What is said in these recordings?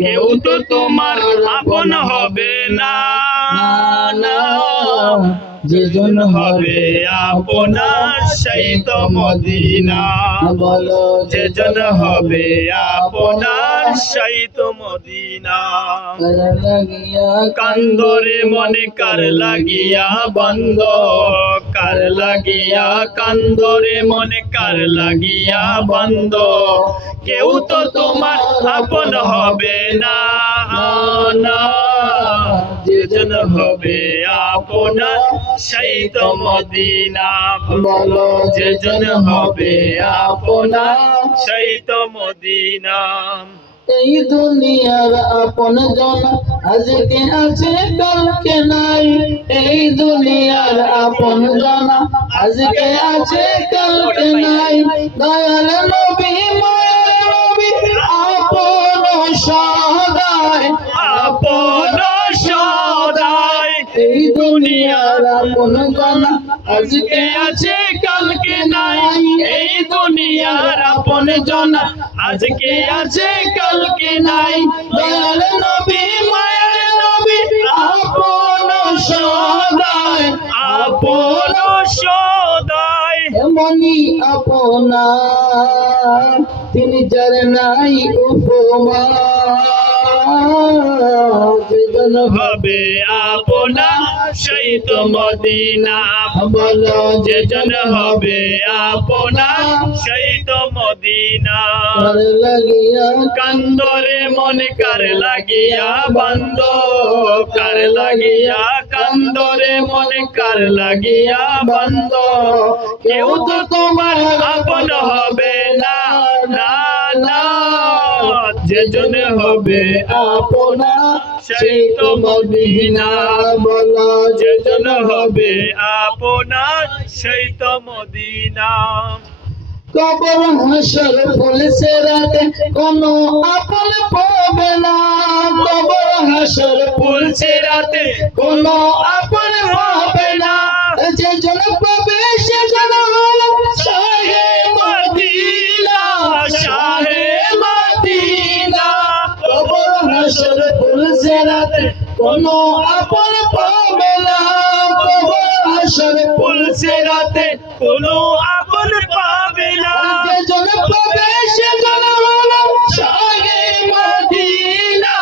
কেউ তো তোমার আপন হবে না, না যেজন হবে আপনার সেই তো মদিনা। বলো যেজন হবে আপনার সেই তো মদিনা। কান্দরে মনে কার লাগিয়া বন্ধ, কার লাগিয়া কান্দরে মনে কার লাগিয়া বন্ধ, কেউ তো তোমার আপন হবে না, না যেজন হবে আপনার সেই তো মদিনা। বলো যেজন হবে আপনার সেই তো মদিনা। এই দুনিয়ার আপন জন আজকে আছে কালকে নাই, এই দুনিয়ার আপন জন আজকে আছে কালকে নাই। দয়াল নবী মায়ার নবী আপন সদায়, আপন সদাই। এই দুনিয়ার আপন জন আজকে আছে কালকে নাই, এই দুনিয়ার আপন জন আজকে আছে কালকে নাই। দয়াল নবী মায়ার নবী আপন সদায়, আপন সদাই। এমনি আপনা তিনি যার নাই উপমা। যেজন হবে আপনার সেই তো মদিনা। বলো যেজন হবে আপনার সেই তো মদিনা। লাগিয়া কান্দরে মনে কার লাগিয়া বন্ধ, কার লাগিয়া কান্দরে মনে কার লাগিয়া বন্ধ, কেউ তো তোমার আপন হবে না, না না যেজন হবে আপনার সেই তো মদিনা। বলো যেজন হবে আপনার সেই তো মদিনা। কবর হাসর পুলিশে রাতে কোনো আপন পাবে না, কবর হাসর পুলছে রাতে কোনো আপন হবে না। যেজন পাবে সেজন হলো শাহে মদিনা, শাহে মদিনা। কবর হাসর পুলিশে রাতে কোনো আপন পাবে না, কবর হাসর পুলছে রাতে কোনো আপন পাবে না। যেজন পাবে সেজন হলো শাহে মদিনা,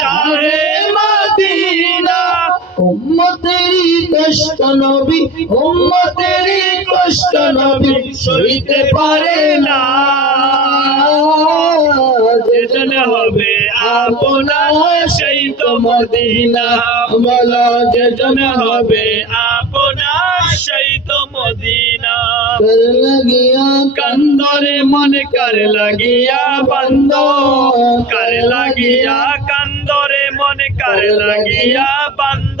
শাহে মদিনা। উম্মতেরই কষ্ট নবী, উম্মতেরই কষ্ট নবী সইতে পারে না। যেজন হবে আপনার সেই তো মদিনা। বলো যেজন হবে আপনার সেই তো মদিনা। লাগিয়া কান্দরে মনে কার লাগিয়া বন্ধ, কার লাগিয়া কান্দরে মনে কার লাগিয়া বন্ধ,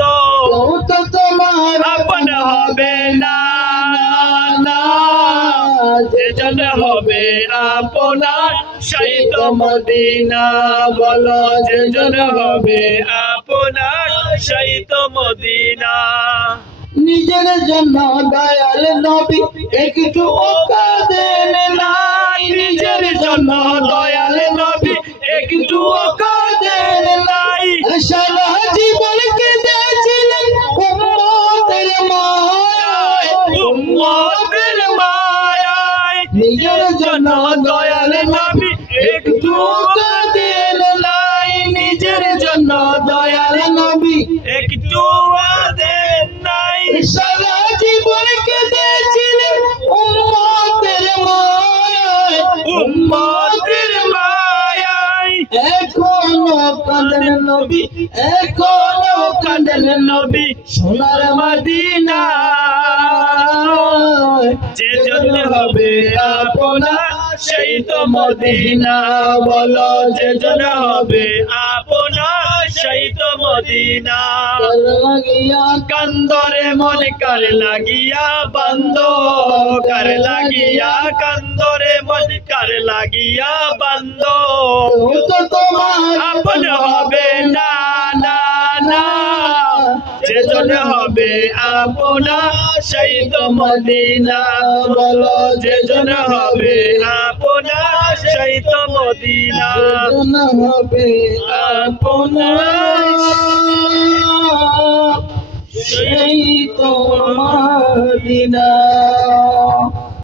তো তোমার আপন হবে না, না যেজন হবে আপনার সেই তো মদিনা। বলো যেজন হবে আপনার সেই তো মদিনা। নিজের জন্য দয়াল নবী একটু কাঁদেন নাই, নিজের জন্য দয়াল নবী একটু কাঁদেন নাই। সারা জীবন কেঁদেছিলেন উম্মতের মায়ায়, উম্মতের মায়ায়। নিজের জন্য দয়াল নবী একটু কাঁদেন নাই, নিজের জন্য দয়াল নবী একটু কাঁদেন নাই। সারা জীবন কেঁদেছিলেন উম্মতের মায়ায়, উম্মতের মায়ায়। এখনো কাঁদেন নবী, এখনো কাঁদেন নবী সোনার মদিনা। যেজন হবে আপনার সেই তো মদিনা। বলো যেজন হবে আপনার সেই তো মদিনা। লাগিয়া কান্দরে মনে কার লাগিয়া বন্ধ, কার লাগিয়া কান্দরে মনে কার লাগিয়া বন্ধ, তো তোমার আপন হবে না, না না যেজন হবে আপনার সেই তো মদিনা। বলো যেজন হবে আপনার সেই তো মদিনা না হবে আপনার সেই তো মদিনা